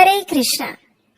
हरे कृष्णा।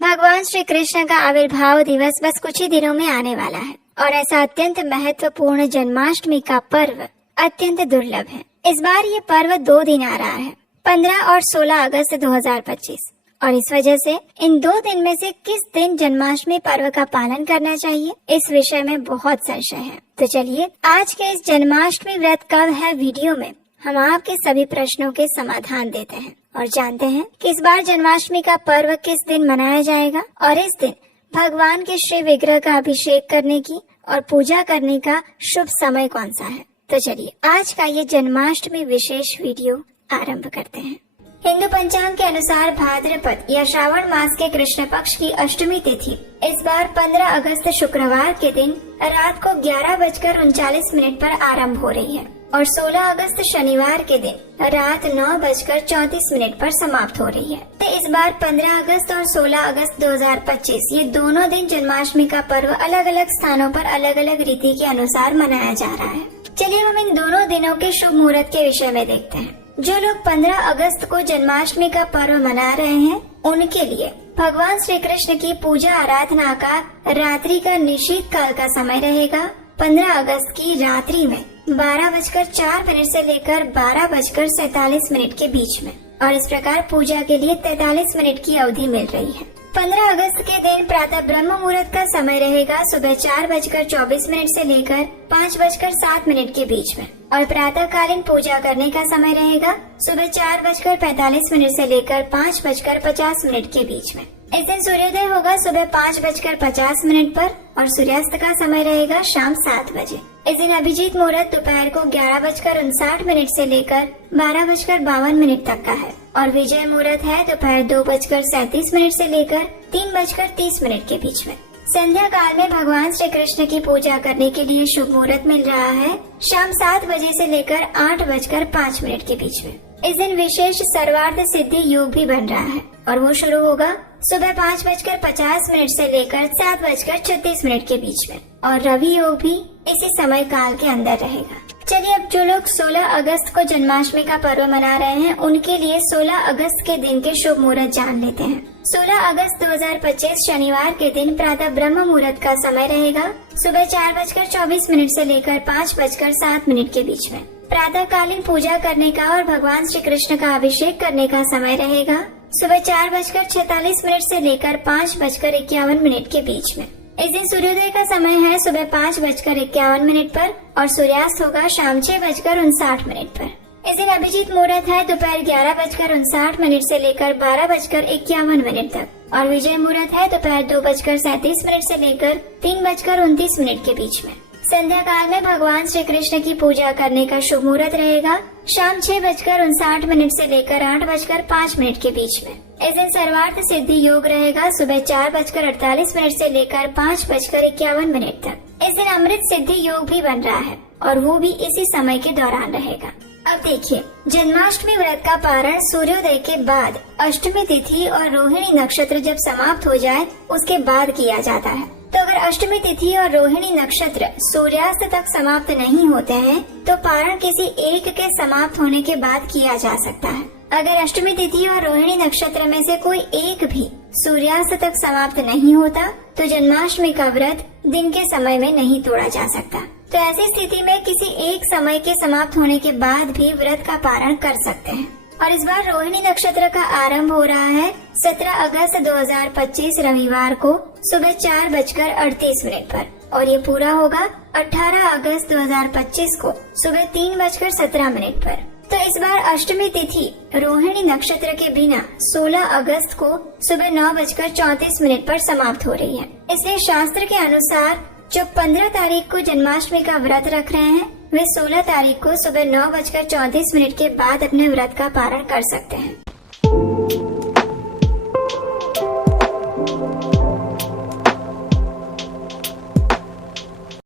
भगवान श्री कृष्ण का आविर्भाव दिवस बस कुछ ही दिनों में आने वाला है और ऐसा अत्यंत महत्वपूर्ण जन्माष्टमी का पर्व अत्यंत दुर्लभ है। इस बार ये पर्व 2 दिन आ रहा है, 15 और 16 अगस्त 2025, और इस वजह से इन 2 दिन में से किस दिन जन्माष्टमी पर्व का पालन करना चाहिए, इस विषय में बहुत संशय है। तो चलिए आज के इस जन्माष्टमी व्रत कब है वीडियो में हम आपके सभी प्रश्नों के समाधान देते हैं और जानते हैं कि इस बार जन्माष्टमी का पर्व किस दिन मनाया जाएगा और इस दिन भगवान के श्री विग्रह का अभिषेक करने की और पूजा करने का शुभ समय कौन सा है। तो चलिए आज का ये जन्माष्टमी विशेष वीडियो आरंभ करते हैं। हिंदू पंचांग के अनुसार भाद्रपद या श्रावण मास के कृष्ण पक्ष की अष्टमी तिथि इस बार 15 अगस्त शुक्रवार के दिन रात को 11:39 पर आरंभ हो रही है और 16 अगस्त शनिवार के दिन रात 9:34 पर समाप्त हो रही है। तो इस बार 15 अगस्त और 16 अगस्त 2025 ये दोनों दिन जन्माष्टमी का पर्व अलग अलग स्थानों पर अलग अलग रीति के अनुसार मनाया जा रहा है। चलिए हम इन दोनों दिनों के शुभ मुहूर्त के विषय में देखते हैं। जो लोग 15 अगस्त को जन्माष्टमी का पर्व मना रहे हैं उनके लिए भगवान श्री कृष्ण की पूजा आराधना का रात्रि का निशीत काल का समय रहेगा 15 अगस्त की रात्रि में 12:04 से लेकर 12:47 के बीच में, और इस प्रकार पूजा के लिए 43 मिनट की अवधि मिल रही है। 15 अगस्त के दिन प्रातः ब्रह्म मुहूर्त का समय रहेगा सुबह 4:24 से लेकर 5:07 के बीच में, और प्रातःकालीन पूजा करने का समय रहेगा सुबह 4:45 से लेकर 5:50 के बीच में। इस दिन सूर्योदय होगा सुबह 5:50 पर और सूर्यास्त का समय रहेगा शाम 7 बजे। इस दिन अभिजीत मुहूर्त दोपहर को 11:59 से लेकर 12:52 तक का है और विजय मुहूर्त है दोपहर 2:37 से लेकर 3:30 के बीच में। संध्या काल में भगवान श्री कृष्ण की पूजा करने के लिए शुभ मुहूर्त मिल रहा है शाम 7 बजे से लेकर 8:05 के बीच में। इस दिन विशेष सर्वार्थ सिद्धि योग भी बन रहा है और वो शुरू होगा सुबह 5:50 से लेकर 7:36 के बीच में, और रवि योग भी इसी समय काल के अंदर रहेगा। चलिए अब जो लोग 16 अगस्त को जन्माष्टमी का पर्व मना रहे हैं उनके लिए 16 अगस्त के दिन के शुभ मुहूर्त जान लेते हैं। 16 अगस्त 2025 शनिवार के दिन प्रातः ब्रह्म मुहूर्त का समय रहेगा सुबह 4:24 से लेकर 5:07 के बीच में। प्रातःकालीन पूजा करने का और भगवान श्री कृष्ण का अभिषेक करने का समय रहेगा सुबह 4:46 से लेकर 5:51 के बीच में। इस दिन सूर्योदय का समय है सुबह 5:51 पर और सूर्यास्त होगा शाम 6:59 पर। इस दिन अभिजीत मुहूर्त है दोपहर 11:59 से लेकर 12:51 तक और विजय मुहूर्त है दोपहर 2:37 से लेकर 3:29 के बीच में। संध्या काल में भगवान श्री कृष्ण की पूजा करने का शुभ मुहूर्त रहेगा शाम 6:59 से लेकर 8:05 के बीच में। इस दिन सर्वार्थ सिद्धि योग रहेगा सुबह 4:48 से लेकर 5:51 तक। इस दिन अमृत सिद्धि योग भी बन रहा है और वो भी इसी समय के दौरान रहेगा। अब देखिए जन्माष्टमी व्रत का पारण सूर्योदय के बाद अष्टमी तिथि और रोहिणी नक्षत्र जब समाप्त हो जाए उसके बाद किया जाता है। तो अगर अष्टमी तिथि और रोहिणी नक्षत्र सूर्यास्त तक समाप्त नहीं होते हैं तो पारण किसी एक के समाप्त होने के बाद किया जा सकता है। अगर अष्टमी तिथि और रोहिणी नक्षत्र में से कोई एक भी सूर्यास्त तक समाप्त नहीं होता तो जन्माष्टमी का व्रत दिन के समय में नहीं तोड़ा जा सकता। तो ऐसी स्थिति में किसी एक समय के समाप्त होने के बाद भी व्रत का पारण कर सकते हैं। और इस बार रोहिणी नक्षत्र का आरंभ हो रहा है 17 अगस्त 2025 रविवार को सुबह 4:38 पर और ये पूरा होगा 18 अगस्त 2025 को सुबह 3:17 पर। तो इस बार अष्टमी तिथि रोहिणी नक्षत्र के बिना 16 अगस्त को सुबह 9:34 पर समाप्त हो रही है। इसलिए शास्त्र के अनुसार जो 15 तारीख को जन्माष्टमी का व्रत रख रहे हैं वे 16 तारीख को सुबह 9:34 के बाद अपने व्रत का पारण कर सकते हैं।